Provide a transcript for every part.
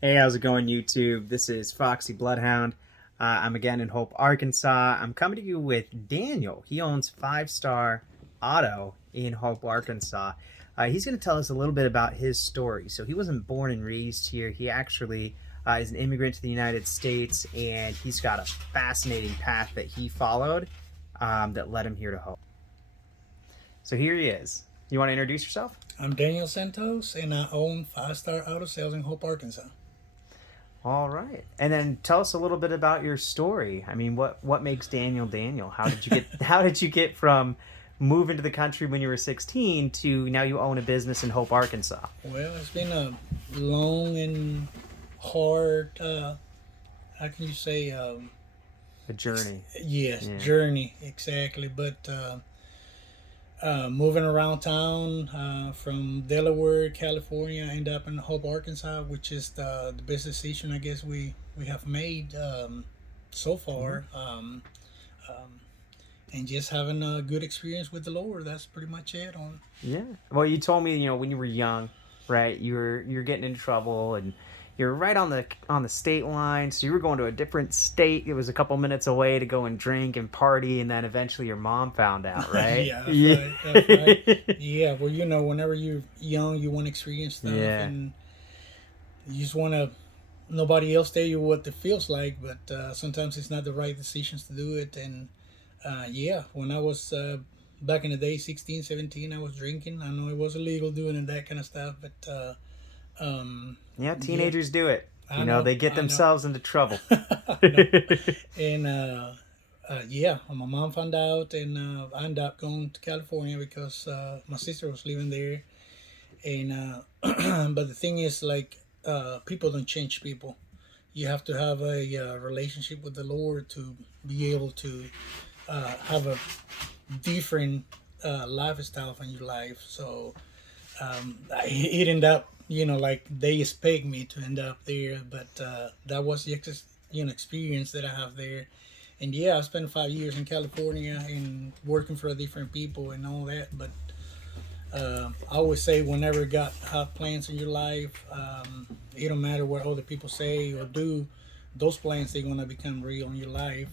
Hey, how's it going, YouTube? This is Foxy Bloodhound. I'm again in Hope, Arkansas. I'm coming to you with Daniel. He owns Five Star Auto in Hope, Arkansas. He's going to tell us a little bit about his story. So, he wasn't born and raised here. He actually is an immigrant to the United States, and he's got a fascinating path that he followed that led him here to Hope. So, here he is. You want to introduce yourself? I'm Daniel Santos, and I own Five Star Auto Sales in Hope, Arkansas. All right. And then tell us a little bit about your story. I mean, what makes Daniel Daniel? How did you get how did you get from moving to the country when you were 16 to now you own a business in Hope, Arkansas? Well, it's been a long and hard, how can you say, A journey. yes, Yeah. journey, exactly. But moving around town from Delaware, California, end up in Hope, Arkansas, which is the best decision I guess we have made so far. And just having a good experience with the Lord. That's pretty much it. On Yeah. Well, you told me, when you were young, right? You're getting in trouble and you're right on the state line, so you were going to a different state. It was a couple minutes away to go and drink and party, and then eventually your mom found out, right? Yeah, that's Yeah. right. That's right. Yeah, well, whenever you're young, you want to experience stuff, Yeah. and you just want to. Nobody else tell you what it feels like, but sometimes it's not the right decisions to do it. And yeah, when I was back in the day, 16, 17, I was drinking. I know it was illegal doing and that kind of stuff, but Yeah, yeah, teenagers do it. I know, They get I know. themselves into trouble. I know. And yeah, my mom found out, and I ended up going to California because my sister was living there. And but the thing is, like, people don't change people. You have to have a relationship with the Lord to be able to have a different lifestyle in your life. So it ended up, like they expect me to end up there, but that was the experience that I have there. And yeah, I spent 5 years in California and working for different people and all that. But I always say, whenever God have plans in your life, it don't matter what other people say or do. Those plans they're gonna become real in your life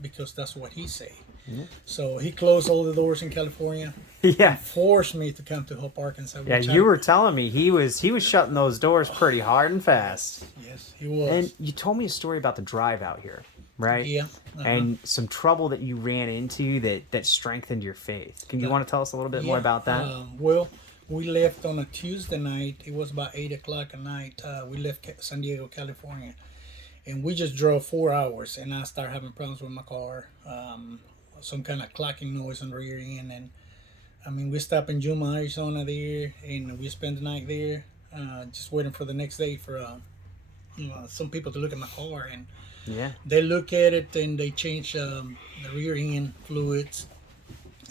because that's what He say. Yeah. So He closed all the doors in California Yeah. and forced me to come to Hope, Arkansas. Yeah, Which you were telling me he was shutting those doors pretty hard and fast. yes, He was. And you told me a story about the drive out here, right? Yeah. And some trouble that you ran into that strengthened your faith. Can you That- want to tell us a little bit more Yeah. about that? Well, we left on a Tuesday night. It was about 8 o'clock at night. We left San Diego, California, and we just drove 4 hours. And I started having problems with my car. Some kind of clacking noise on the rear end, and I mean, we stopped in Yuma, Arizona there, and we spent the night there, just waiting for the next day for some people to look at my car, and Yeah. they look at it and they change the rear end fluids,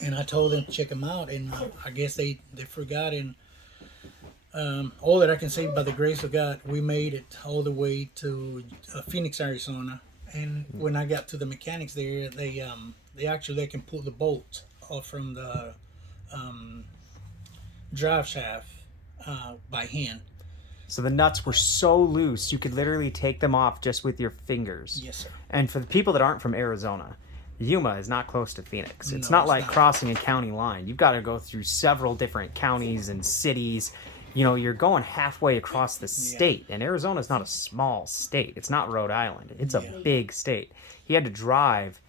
and I told them to check them out, and I guess they forgot. And all that I can say, by the grace of God, we made it all the way to Phoenix, Arizona. And when I got to the mechanics there, they actually they can pull the bolt off from the um, drive shaft by hand. So the nuts were so loose you could literally take them off just with your fingers. Yes, sir. And for the people that aren't from Arizona, Yuma is not close to Phoenix. It's No, not it's like not. crossing a county line. You've got to go through several different counties and cities. You're going halfway across the state. And Arizona is not a small state. It's not Rhode Island. It's a Yeah. big state. He had to drive,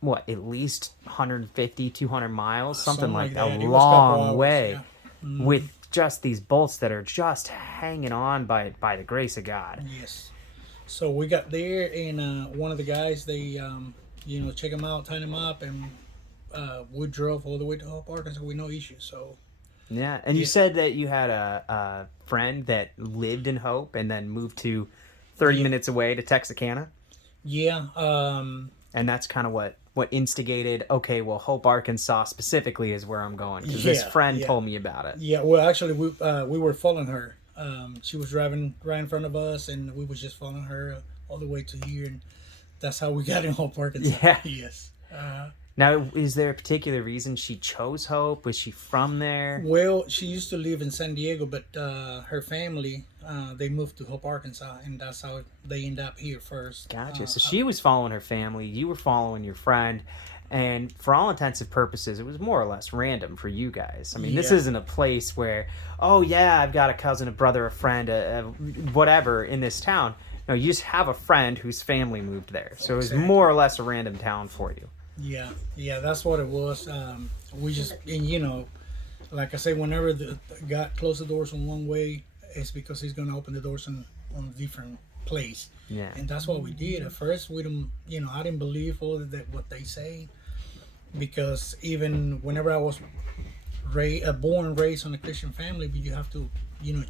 what, at least 150, 200 miles? Something like that. It A was a couple long hours, way yeah. with just these bolts that are just hanging on by the grace of God. Yes. So we got there, and one of the guys, they, check them out, tighten them up, and we drove all the way to Hope, Arkansas with no issues. So Yeah, and you Yeah. said that you had a friend that lived in Hope and then moved to 30 Yeah. minutes away to Texarkana, yeah, and that's kind of what instigated. Okay, well, Hope, Arkansas specifically is where I'm going because this Yeah, friend yeah. told me about it. yeah. Well, actually, we were following her. She was driving right in front of us, and we was just following her all the way to here, and that's how we got in Hope, Arkansas. Yeah. Yes. Now, is there a particular reason she chose Hope? Was she from there? Well, she used to live in San Diego, but her family they moved to Hope, Arkansas, and that's how they end up here first. Gotcha. So she was following her family, you were following your friend, and for all intents and purposes, it was more or less random for you guys. I mean, this Yeah. isn't a place where, oh yeah, I've got a cousin, a brother, a friend, whatever in this town. No, you just have a friend whose family moved there. So it was Exactly. more or less a random town for you. Yeah, that's what it was. We just, and like I say, whenever the God closed the doors on one way, it's because He's going to open the doors on a different place, Yeah. and that's what we did. At first, we didn't, I didn't believe all of that what they say, because even whenever I was born and raised on a Christian family, but you have to,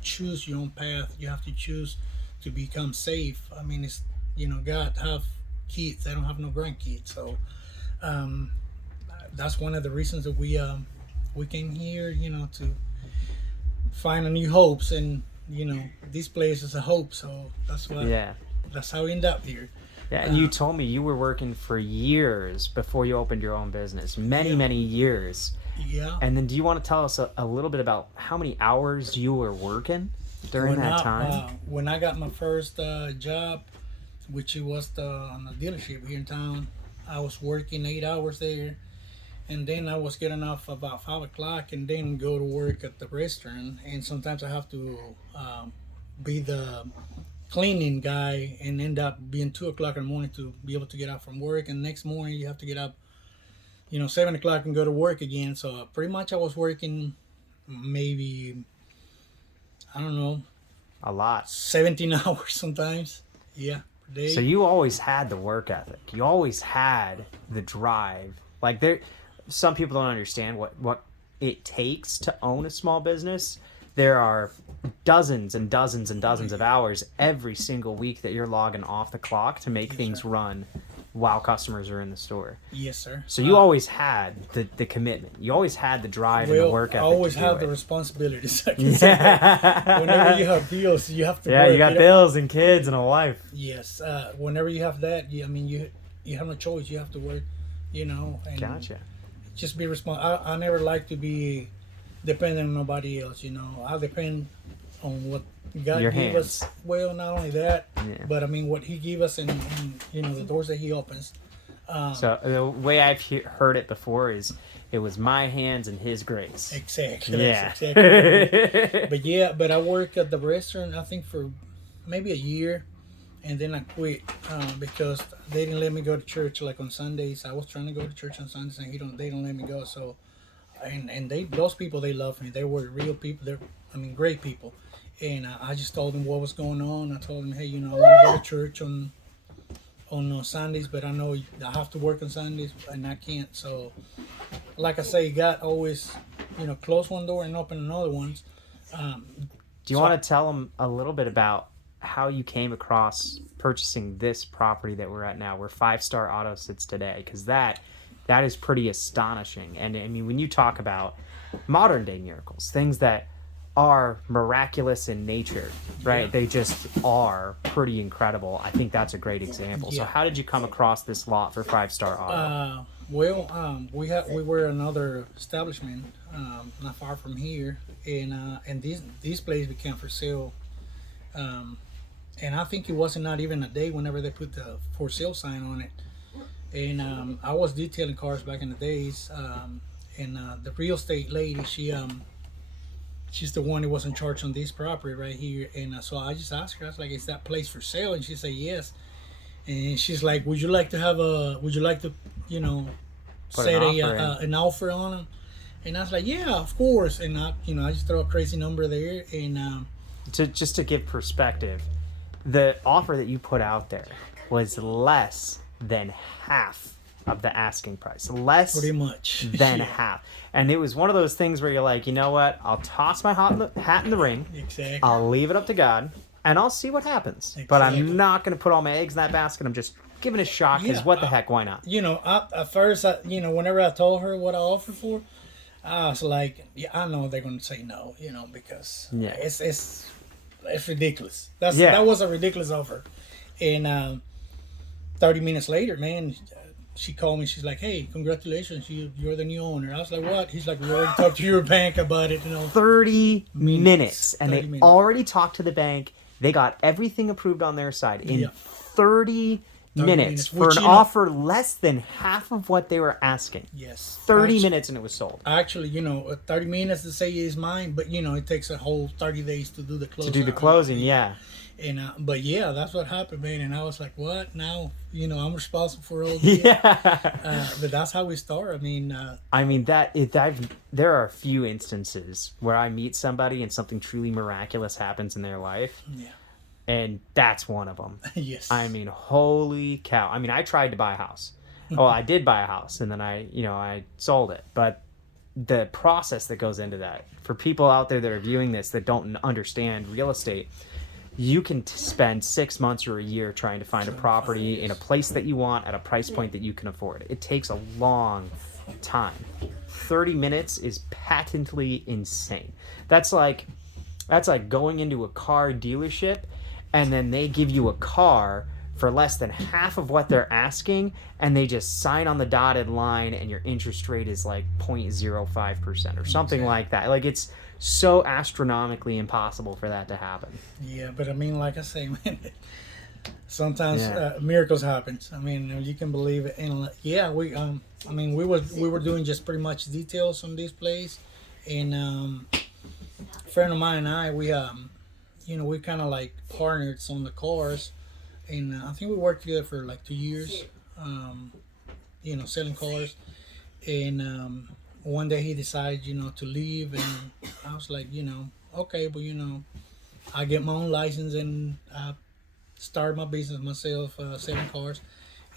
choose your own path. You have to choose to become safe. I mean, it's, God have kids. I don't have no grandkids, so um, that's one of the reasons that we came here, to find a new hopes, and this place is a hope. So Yeah. that's how we end up here. Yeah, and you told me you were working for years before you opened your own business. Many, many years. Yeah. And then do you want to tell us a little bit about how many hours you were working during that time? When I got my first job, which it was on a dealership here in town, I was working 8 hours there, and then I was getting off about 5 o'clock, and then go to work at the restaurant. And sometimes I have to be the cleaning guy, and end up being 2 o'clock in the morning to be able to get out from work. And next morning you have to get up, 7 o'clock and go to work again. So pretty much I was working maybe, I don't know, A lot. 17 hours sometimes. Yeah, per day. So you always had the work ethic. You always had the drive. Like some people don't understand what it takes to own a small business. There are dozens and dozens and dozens of hours every single week that you're logging off the clock to make things run while customers are in the store. Yes, sir. So you always had the commitment. You always had the drive and the work I ethic. always to do have the it. responsibilities. I can say that. Whenever you have bills, you have to. Yeah, work. you got bills and kids and a wife. Yes. Whenever you have that, you have no choice. You have to work. And Gotcha. just be responsible. I never like to be dependent on nobody else. I depend on what God Your gave hands. us. Well, not only that, Yeah. but I mean what He gave us, and the doors that He opens. So the way I've heard it before is it was my hands and His grace. Exactly. Yeah. That's exactly. But I worked at the restaurant, I think, for maybe a year, and then I quit because they didn't let me go to church like on Sundays. I was trying to go to church on Sundays, and they don't let me go. So, and those people, they love me. They were real people. Great people. And I just told them what was going on. I told them, hey, I want to go to church on Sundays, but I know I have to work on Sundays, and I can't. So, like I say, God always, close one door and open another one. Do you want to tell them a little bit about how you came across purchasing this property that we're at now, where Five Star Auto sits today? Because that is pretty astonishing. And I mean, when you talk about modern day miracles, things that are miraculous in nature, right? Yeah. They just are pretty incredible. I think that's a great example. So Yeah. how did you come across this lot for Five Star Auto? We were another establishment not far from here, and these place became for sale. And I think it wasn't not even a day whenever they put the for sale sign on it. And I was detailing cars back in the days, and the real estate lady, she's the one who was in charge on this property right here. And so I just asked her, I was like, "Is that place for sale?" And she said yes. And she's like, would you like to Put set an offer in. an offer on them? And I was like, yeah, of course. And I just throw a crazy number there. And Just to give perspective, the offer that you put out there was less than half of the asking price. Less pretty much than Yeah, half. And it was one of those things where you're like, you know what? I'll toss my hat in the ring. exactly. I'll leave it up to God, and I'll see what happens. But Exactly. I'm not going to put all my eggs in that basket. I'm just giving it a shot because Yeah, what the heck? Why not? At first, whenever I told her what I offered for, I was like, yeah, I know they're going to say no, because Yeah. it's ridiculous. Yeah. That was a ridiculous offer. And 30 minutes later, man, she called me. She's like, "Hey, congratulations, you're the new owner." I was like, "What?" He's like, "We already talked to your bank about it." 30 minutes. And 30 they minutes. already talked to the bank. They got everything approved on their side in Yeah. 30 minutes minutes, for which, an you know- offer less than half of what they were asking. Yes. 30 Actu- minutes and it was sold. Actually, 30 minutes to say is mine, but it takes a whole 30 days to do the To closing. do the closing, yeah. And but yeah, that's what happened, man. And I was like, "What now?" I'm responsible for all this. Yeah. But that's how we start. I mean there are a few instances where I meet somebody and something truly miraculous happens in their life, Yeah. and that's one of them. Yes. I mean, holy cow! I mean, I tried to buy a house. Well, I did buy a house, and then I sold it. But the process that goes into that, for people out there that are viewing this that don't understand real estate, you can spend 6 months or a year trying to find a property in a place that you want at a price point that you can afford. It takes a long time. 30 minutes is patently insane. That's like going into a car dealership and then they give you a car for less than half of what they're asking, and they just sign on the dotted line and your interest rate is like 0.05% or something like that. Like, it's so astronomically impossible for that to happen. Yeah, but like I say, man, sometimes Yeah. miracles happen. You can believe it. And we were doing just pretty much details on this place, and a friend of mine and I, we kind of like partnered on the cars, and I think we worked together for like 2 years, selling cars, and one day he decided, to leave, and I was like, okay, but I get my own license and I start my business myself, selling cars,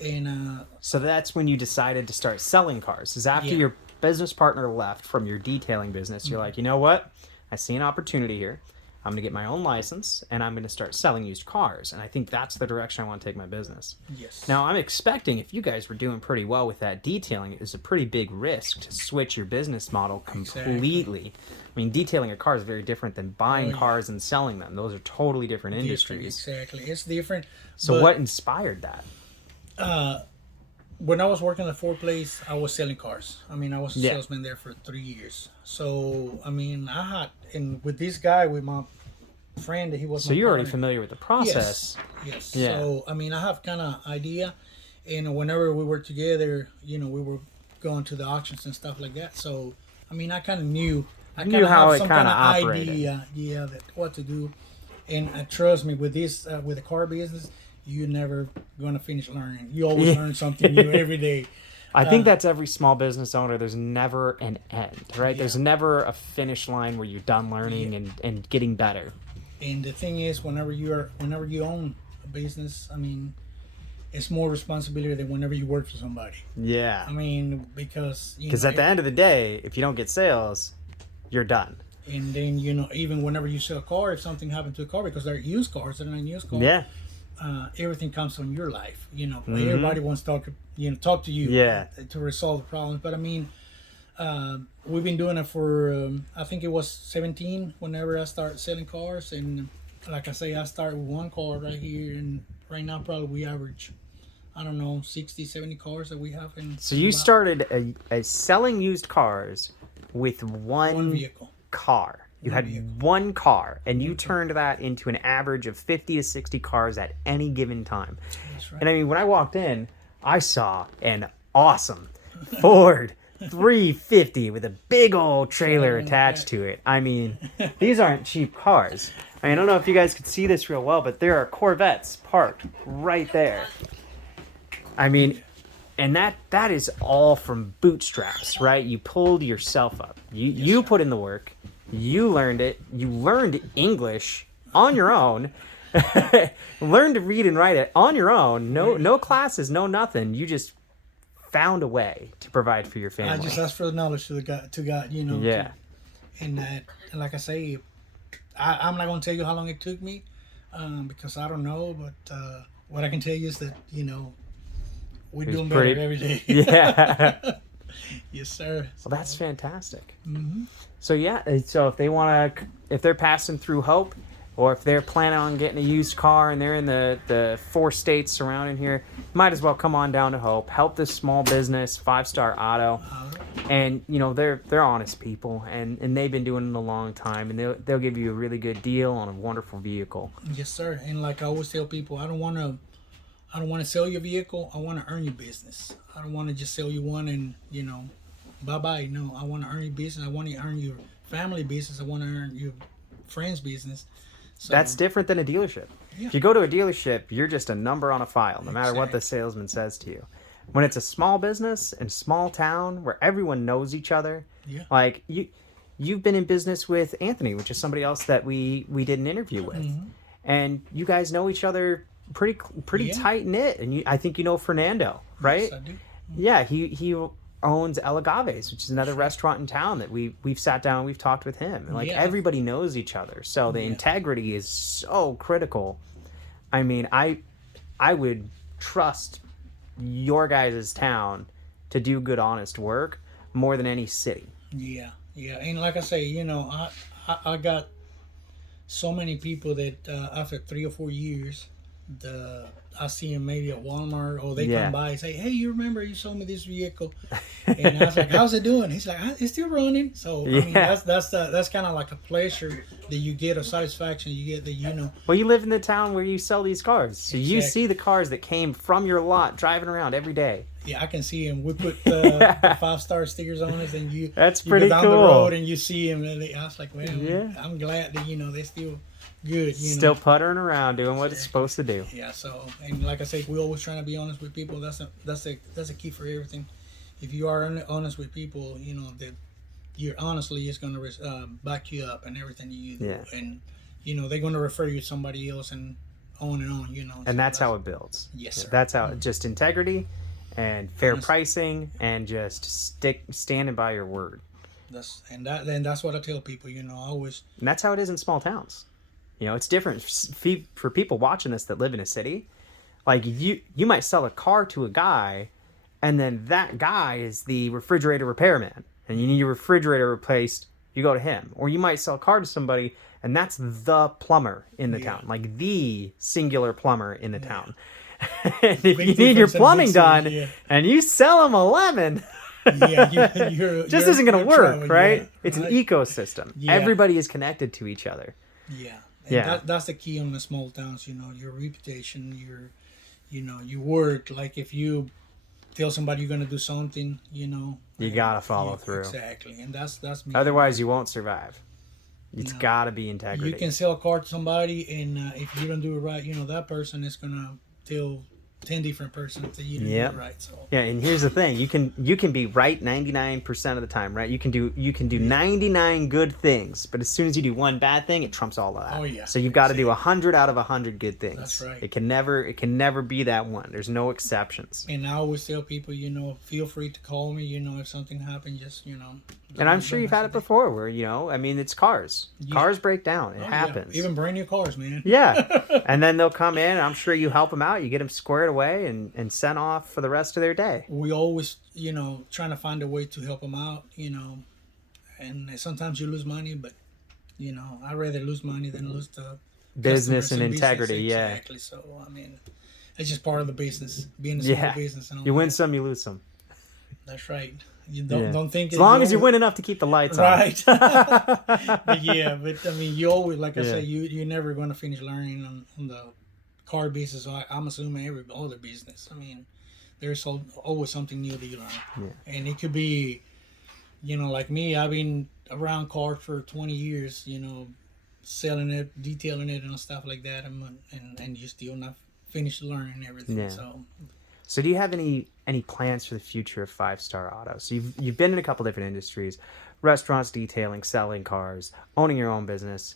and So that's when you decided to start selling cars. Is after Yeah. your business partner left from your detailing business, you're like, you know what? I see an opportunity here. I'm going to get my own license and I'm going to start selling used cars. And I think that's the direction I want to take my business. yes, Now, I'm expecting if you guys were doing pretty well with that detailing, it was a pretty big risk to switch your business model completely. I mean, detailing a car is very different than buying yeah. cars and selling them. Those are totally different industries. Exactly, it's different. So but, what inspired that? When I was working at Ford Place, I was selling cars. I was a Yeah. salesman there for 3 years. So and with this guy, with my friend, he was. So my you're already partner. familiar with the process. Yes. Yeah. So I have kind of idea, and whenever we were together, we were going to the auctions and stuff like that. So I kind of knew. I Knew kinda how have it some kinda kind of operated. idea, that what to do, and trust me, with this, with the car business, you're never gonna finish learning. You always learn something new every day. I think that's every small business owner. There's never an end, right? Yeah. There's never a finish line where you're done learning and getting better. And the thing is, whenever you own a business, it's more responsibility than whenever you work for somebody. Yeah. Because Because at the end of the day, if you don't get sales, you're done. and then even whenever you sell a car, if something happened to a car, because they're used cars, they're not used cars. Yeah. Everything comes from your life. Everybody wants to talk to you. Yeah. To resolve the problems. But we've been doing it for I think it was 17 whenever I started selling cars, and like I say, I started with one car right here, and right now probably we average, I don't know, 60, 70 cars that we have. So you started a selling used cars with one vehicle. car. You One had vehicle. one car, and you turned that into an average of 50 to 60 cars at any given time. That's right. And I mean, when I walked in, I saw an awesome Ford 350 with a big old trailer attached to it. I mean, these aren't cheap cars. I don't know if you guys could see this real well, but there are Corvettes parked right there. I mean, and that is all from bootstraps, right? You pulled yourself up. You put in the work. You learned it. You learned English on your own. Learned to read and write it on your own. No classes, no nothing. You just found a way to provide for your family. I just asked for the knowledge to God, Yeah. And like I say, I'm not going to tell you how long it took me, because I don't know. But what I can tell you is that we're doing better every day. Yeah. Yes, sir. Well, that's fantastic. Mm-hmm. So yeah, so if they're passing through Hope, or if they're planning on getting a used car and they're in the 4 states surrounding here, might as well come on down to Hope, help this small business, 5-Star Auto. And you know, they're honest people, and they've been doing it a long time, and they'll give you a really good deal on a wonderful vehicle. Yes, sir. And like I always tell people, I don't want to sell your vehicle. I want to earn your business. I don't want to just sell you one and, you know, bye bye. No, I want to earn your business. I want to earn your family business. I want to earn your friends' business. So, That's different than a dealership. Yeah. If you go to a dealership, you're just a number on a file, no matter what the salesman says to you. When it's a small business and small town where everyone knows each other, Yeah. like you've been in business with Anthony, which is somebody else that we did an interview with, Mm-hmm. and you guys know each other pretty Yeah. tight knit. And I think you know Fernando, right? Yes, I do. Yeah, he owns El Agaves, which is another restaurant in town that we've sat down and we've talked with him. And like Yeah. everybody knows each other. So the Yeah. integrity is so critical. I mean, I would trust your guys' town to do good honest work more than any city. Yeah, yeah, and like I say, you know, I got so many people that after 3 or 4 years, I see them maybe at Walmart or they Yeah. come by and say, "Hey, you remember you sold me this vehicle?" And I was like, "How's it doing?" He's like, "It's still running." So I mean, Yeah. that's kind of like a pleasure that you get, a satisfaction you get that you know. Well, you live in the town where you sell these cars, so you Exactly. see the cars that came from your lot driving around every day. Yeah, I can see him. We put the 5-star stickers on us, and That's you pretty go down the cool. road and you see him, and I was like, "Well, Yeah. I'm glad that you know they're still good." You Still know? puttering around doing what it's supposed to do. Yeah. So, and like I say, we always trying to be honest with people. That's a key for everything. If you are honest with people, you know that you're honestly is going to back you up and everything you do, Yeah. and you know they're going to refer you to somebody else and on and on. You know, And so that's how it builds. Yes, sir. That's how just integrity and fair Honest. pricing and just standing by your word. That's what I tell people. You know, I always. And that's how it is in small towns. You know, it's different for people watching this that live in a city. Like you might sell a car to a guy, and then that guy is the refrigerator repairman, and you need your refrigerator replaced. You go to him, or you might sell a car to somebody, and that's the plumber in the Yeah. town, like the singular plumber in the town. And if Big you need your difference in plumbing big done, city, yeah. and you sell him a lemon. Yeah, you're just you're- isn't going to you're work, trouble, right? yeah, It's right. an ecosystem. Yeah. Everybody is connected to each other. Yeah, and Yeah. that's the key on the small towns. You know, your reputation, your word. Like if you tell somebody you're gonna do something, you know, You gotta follow through. Exactly, and that's me. Otherwise, you won't survive. It's No. got to be integrity. You can sell a car to somebody, and if you don't do it right, you know that person is gonna tell 10 different persons that you didn't Yep. do it right. So Yeah, and here's the thing: you can be right 99% of the time, right? You can do 99 good things, but as soon as you do one bad thing, it trumps all of that. Oh, yeah. So you've got to do 100 out of 100 good things. That's right. It can never be that one. There's no exceptions. and I always tell people, you know, feel free to call me. You know, if something happened, just you know. And I'm sure you've had it before, where I mean, it's cars. Yeah. Cars break down. It Oh, yeah. happens. Even brand new cars, man. Yeah. And then they'll come in, and I'm sure you help them out. You get them squared away and sent off for the rest of their day. We always, you know, trying to find a way to help them out, you know, and sometimes you lose money, but, you know, I'd rather lose money than lose the Business customers and business. integrity, yeah. Exactly. So, I mean, it's just part of the business, being a small Yeah. business. And all You win that. some, you lose some. That's right. You Yeah. don't think As long as you win enough to keep the lights Right. on. But yeah, but I mean, you always, like I Yeah. say, you're never going to finish learning on the car business. So I'm assuming every other business. I mean, there's always something new that you learn. Yeah. And it could be, you know, like me, I've been around cars for 20 years, you know, selling it, detailing it, and stuff like that. And you still not finished learning everything. Yeah. So, Do you have any plans for the future of 5-Star Auto? So you've been in a couple different industries, restaurants, detailing, selling cars, owning your own business.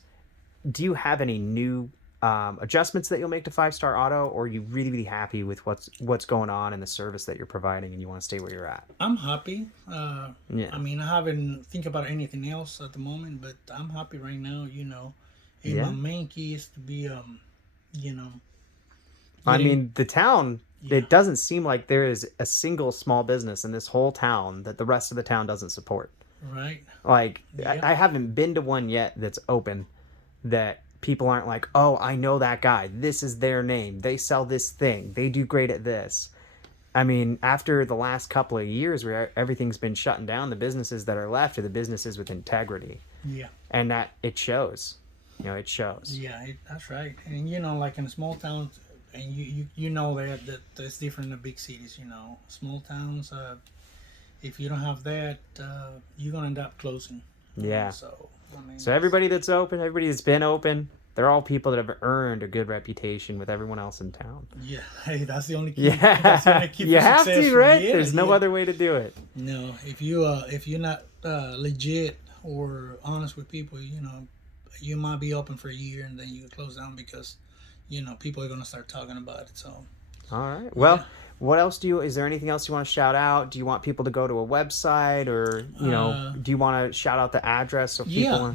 Do you have any new adjustments that you'll make to 5-Star Auto, or are you really, really happy with what's going on and the service that you're providing, and you want to stay where you're at? I'm happy. Yeah. I mean, I haven't think about anything else at the moment, but I'm happy right now, you know. And Yeah. my main key is to be, you know. I getting- mean, the town, Yeah. it doesn't seem like there is a single small business in this whole town that the rest of the town doesn't support. Right. Like, Yeah. I haven't been to one yet that's open that people aren't like, oh, I know that guy. This is their name. They sell this thing. They do great at this. I mean, after the last couple of years where everything's been shutting down, the businesses that are left are the businesses with integrity. Yeah. And that it shows. It shows. Yeah, that's right. And like in small towns, and you know that it's different in the big cities. Small towns. If you don't have that, you're gonna end up closing. Yeah. So I mean, So everybody that's open, everybody that's been open, they're all people that have earned a good reputation with everyone else in town. Yeah, hey, that's the only key. Yeah, that's the only key you for have success. to, right? Yeah, There's no other way to do it. No, if you're not legit or honest with people, you might be open for a year and then you close down because people are gonna start talking about it. So all right. Well, what else is there anything else you want to shout out? Do you want people to go to a website, or do you want to shout out the address so people?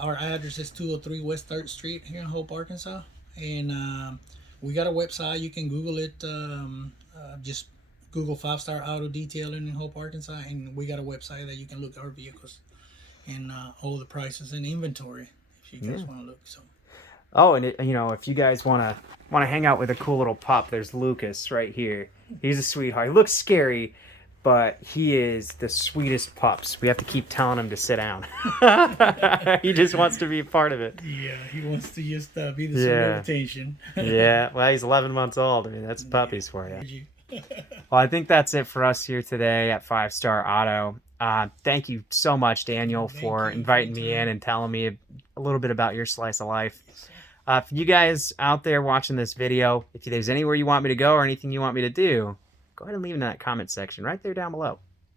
Our address is 203 West 3rd Street here in Hope, Arkansas, and we got a website. You can Google it. Just Google 5 Star Auto Detailing in Hope, Arkansas, and we got a website that you can look at our vehicles and all the prices and inventory if you guys want to look. So. Oh, and if you guys want to hang out with a cool little pup, there's Lucas right here. He's a sweetheart. He looks scary, but he is the sweetest pups. We have to keep telling him to sit down. He just wants to be a part of it. Yeah, he wants to just be the center of attention. Yeah, well, he's 11 months old. I mean, that's puppies for you. Well, I think that's it for us here today at 5 Star Auto. Thank you so much, Daniel, for inviting me in and telling me a little bit about your slice of life. For you guys out there watching this video, if there's anywhere you want me to go or anything you want me to do, go ahead and leave in that comment section right there down below.